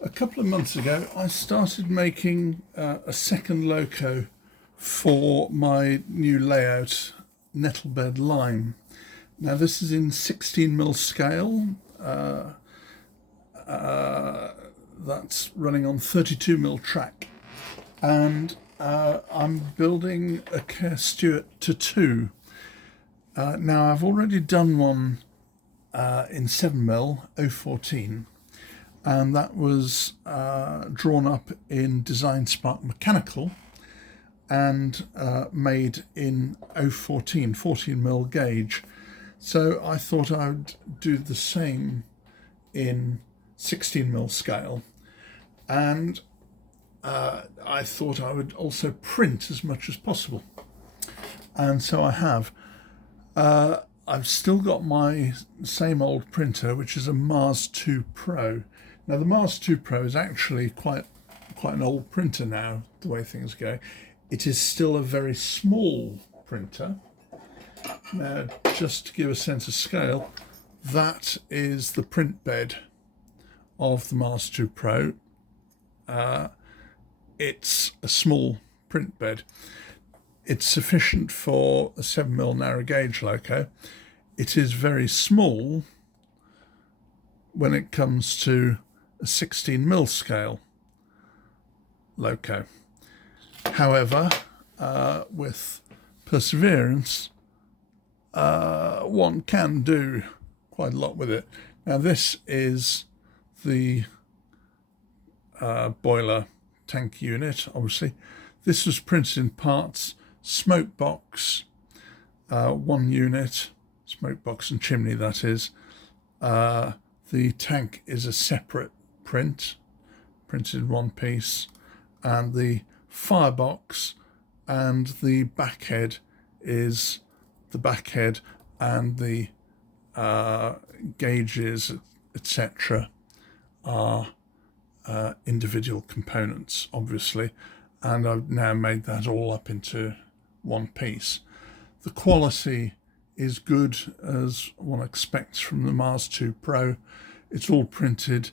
A couple of months ago, I started making a second loco for my new layout, Nettlebed Lime. Now, this is in 16mm scale. That's running on 32mm track. And I'm building a Kerr Stewart to 2. Now, I've already done one in 7mm 014. And that was drawn up in Design Spark Mechanical and made in 014, 14mm gauge. So I thought I would do the same in 16mm scale, and I thought I would also print as much as possible, and so I have. I've still got my same old printer, which is a Mars 2 Pro. Now, the Mars 2 Pro is actually quite an old printer now, the way things go. It is still a very small printer. Now, just to give a sense of scale, that is the print bed of the Mars 2 Pro. It's a small print bed. It's sufficient for a 7mm narrow gauge loco. It is very small when it comes to a 16mm scale loco. However, with perseverance, one can do quite a lot with it. Now, this is the boiler tank unit, obviously. This was printed in parts, smoke box, one unit, smoke box and chimney, that is. The tank is a separate print, printed in one piece, and the firebox and the backhead is the backhead, and the gauges, etc., are individual components, obviously, and I've now made that all up into one piece. The quality is good, as one expects from the Mars 2 Pro. It's all printed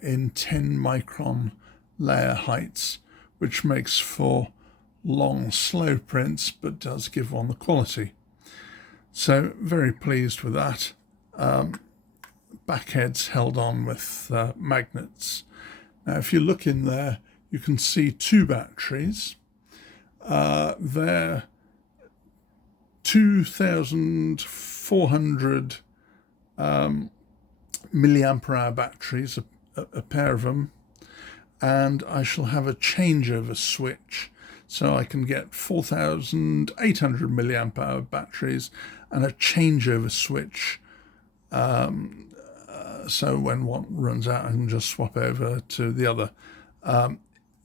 in 10 micron layer heights, which makes for long, slow prints, but does give one the quality. So very pleased with that. Backheads held on with magnets. Now, if you look in there, you can see 2 batteries. They're 2,400 milliampere hour batteries, a pair of them, and I shall have a changeover switch, so I can get 4,800 milliampere hour batteries and a changeover switch, so when one runs out I can just swap over to the other.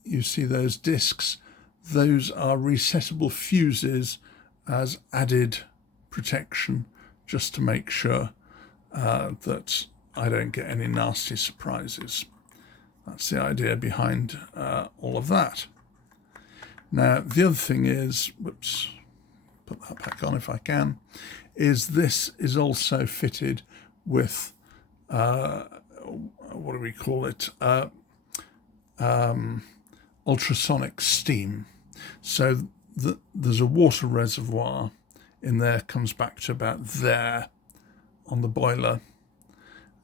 You see those discs, those are resettable fuses as added protection, just to make sure that I don't get any nasty surprises. That's the idea behind all of that. Now, the other thing is, whoops, put that back on if I can, is this is also fitted with, what do we call it, ultrasonic steam. So there's a water reservoir in there, comes back to about there on the boiler,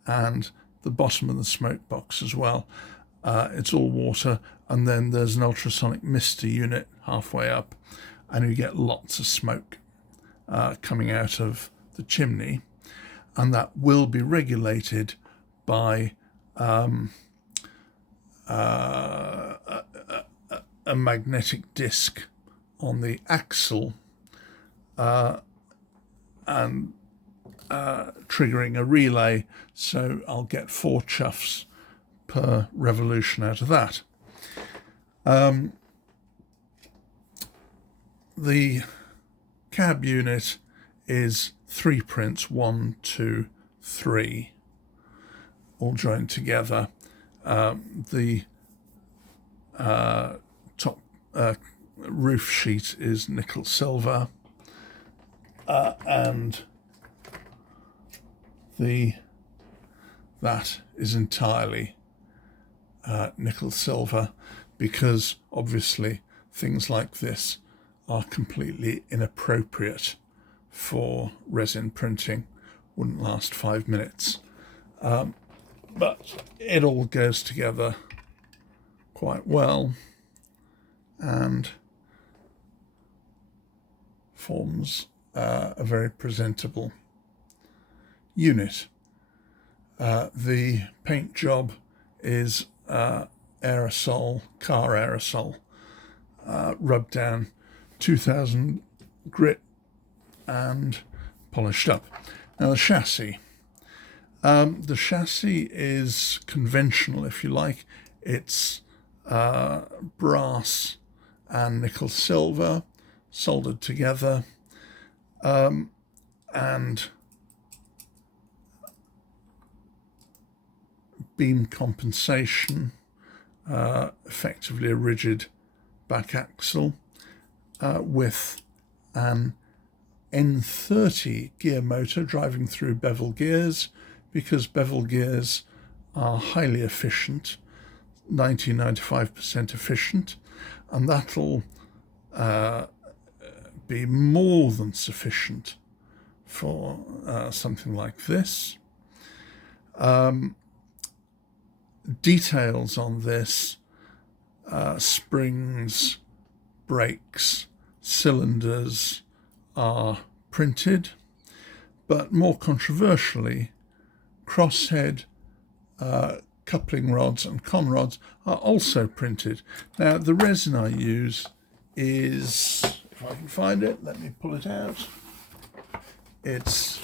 and the bottom of the smoke box as well. It's all water, and then there's an ultrasonic mister unit halfway up, and you get lots of smoke coming out of the chimney, and that will be regulated by a magnetic disc on the axle, and triggering a relay, so I'll get 4 chuffs per revolution out of that. The cab unit is 3 prints, 1, 2, 3, all joined together. The top roof sheet is nickel silver, and that is entirely nickel silver, because obviously things like this are completely inappropriate for resin printing, wouldn't last 5 minutes. But it all goes together quite well and forms a very presentable unit. The paint job is aerosol, car aerosol, rubbed down 2000 grit and polished up. Now the chassis is conventional, if you like. It's brass and nickel silver soldered together, and beam compensation, effectively a rigid back axle, with an N30 gear motor driving through bevel gears, because bevel gears are highly efficient, 95% efficient, and that'll be more than sufficient for something like this. Details on this, springs, brakes, cylinders are printed, but more controversially, crosshead, coupling rods and con rods are also printed. Now the resin I use is, if I can find it, let me pull it out. It's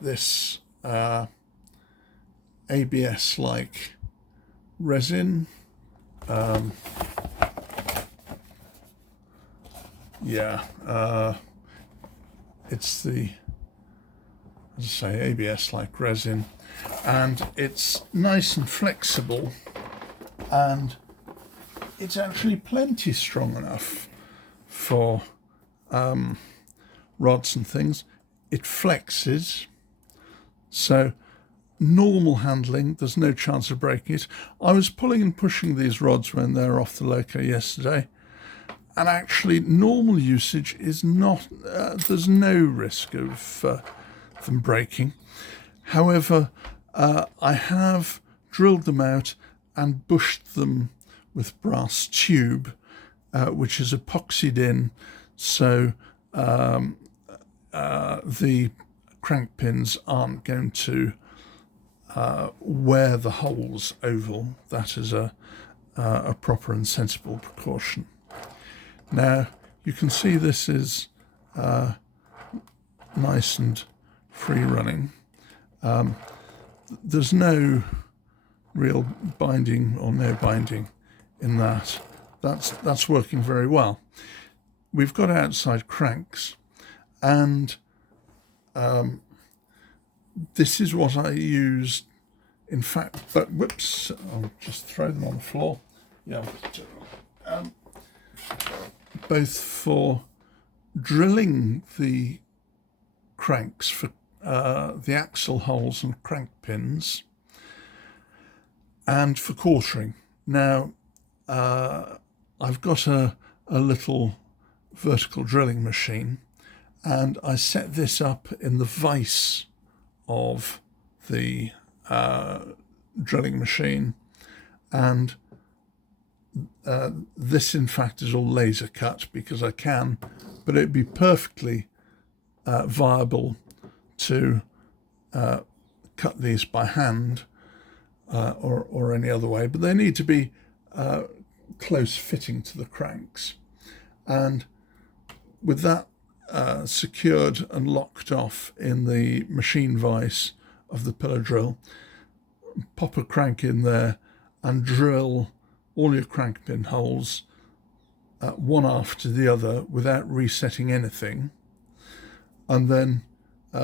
this ABS-like resin. It's the, as I say, ABS-like resin, and it's nice and flexible, and it's actually plenty strong enough for rods and things. It flexes, so normal handling, there's no chance of breaking it. I was pulling and pushing these rods when they were off the loco yesterday, and actually normal usage is not, there's no risk of them breaking. However, I have drilled them out and bushed them with brass tube, which is epoxied in, so the crank pins aren't going to wear the holes oval. That is a proper and sensible precaution. Now you can see this is nice and free running. There's no real binding or no binding in that. That's working very well. We've got outside cranks, and this is what I used, in fact, but whoops, I'll just throw them on the floor. Yeah, both for drilling the cranks for the axle holes and crank pins, and for quartering. Now, I've got a little vertical drilling machine, and I set this up in the vise of the drilling machine, and this in fact is all laser cut because I can, but it'd be perfectly viable to cut these by hand or any other way, but they need to be close fitting to the cranks. And with that secured and locked off in the machine vise of the pillar drill, pop a crank in there and drill all your crank pin holes one after the other without resetting anything, and then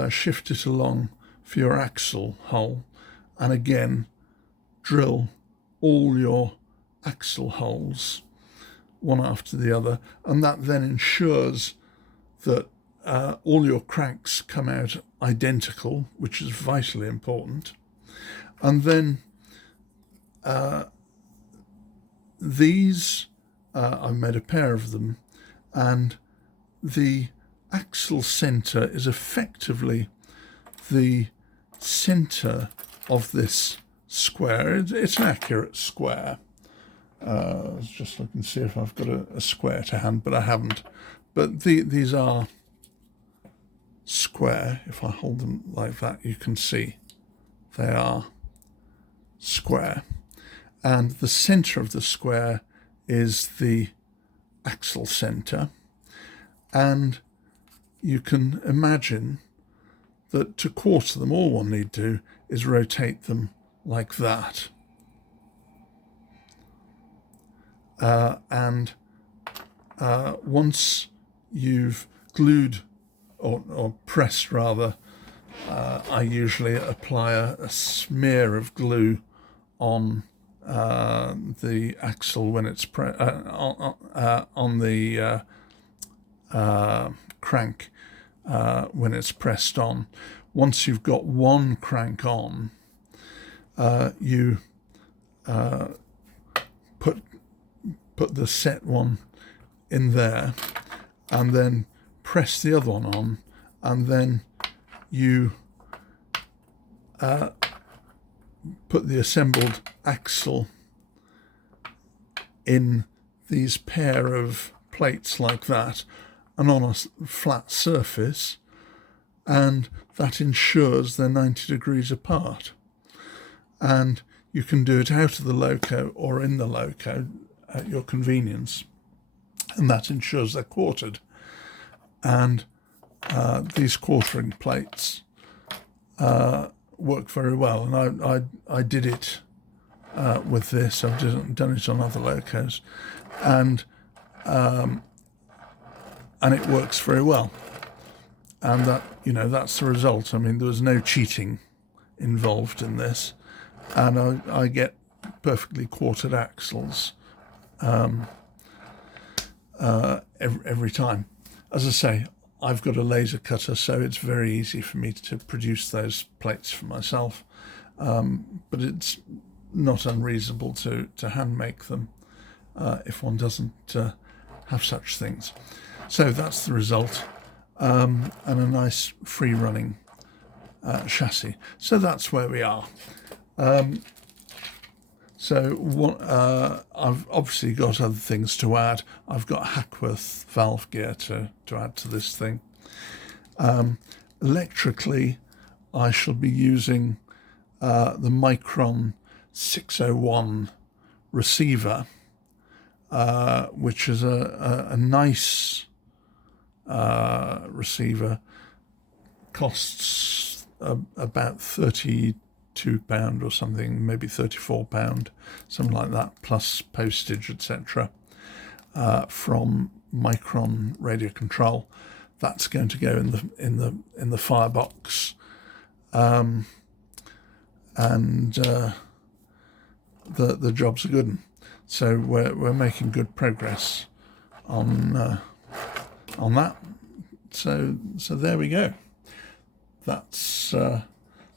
shift it along for your axle hole, and again drill all your axle holes one after the other, and that then ensures that all your cranks come out identical, which is vitally important. And then these, I've made a pair of them, and the axle centre is effectively the centre of this square. It's an accurate square. I was just looking to see if I've got a square to hand, but I haven't. But these are square. If I hold them like that, you can see they are square. And the centre of the square is the axle centre. And you can imagine that to quarter them, all one need do is rotate them like that. Once you've glued or pressed rather, I usually apply a smear of glue on the axle when it's on the crank when it's pressed on. Once you've got one crank on, you put the set one in there and then press the other one on, and then you put the assembled axle in these pair of plates like that and on a flat surface, and that ensures they're 90 degrees apart. And you can do it out of the loco or in the loco at your convenience, and that ensures they're quartered. And these quartering plates work very well, and I did it with this. I've done it on other locos, and it works very well. And that, that's the result. I mean, there was no cheating involved in this, and I get perfectly quartered axles every time. As I say, I've got a laser cutter, so it's very easy for me to produce those plates for myself. But it's not unreasonable to hand make them if one doesn't have such things. So that's the result, and a nice free-running chassis. So that's where we are. I've obviously got other things to add. I've got Hackworth valve gear to add to this thing. Electrically, I shall be using the Micron 601 receiver, which is a nice receiver. Costs about £32 or something, maybe £34, something like that, plus postage, etc. From Micron Radio Control. That's going to go in the firebox, and the job's a good one. So we're making good progress on that. So there we go. That's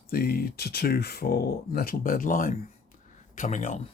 the tattoo for Nettlebed Lime coming on.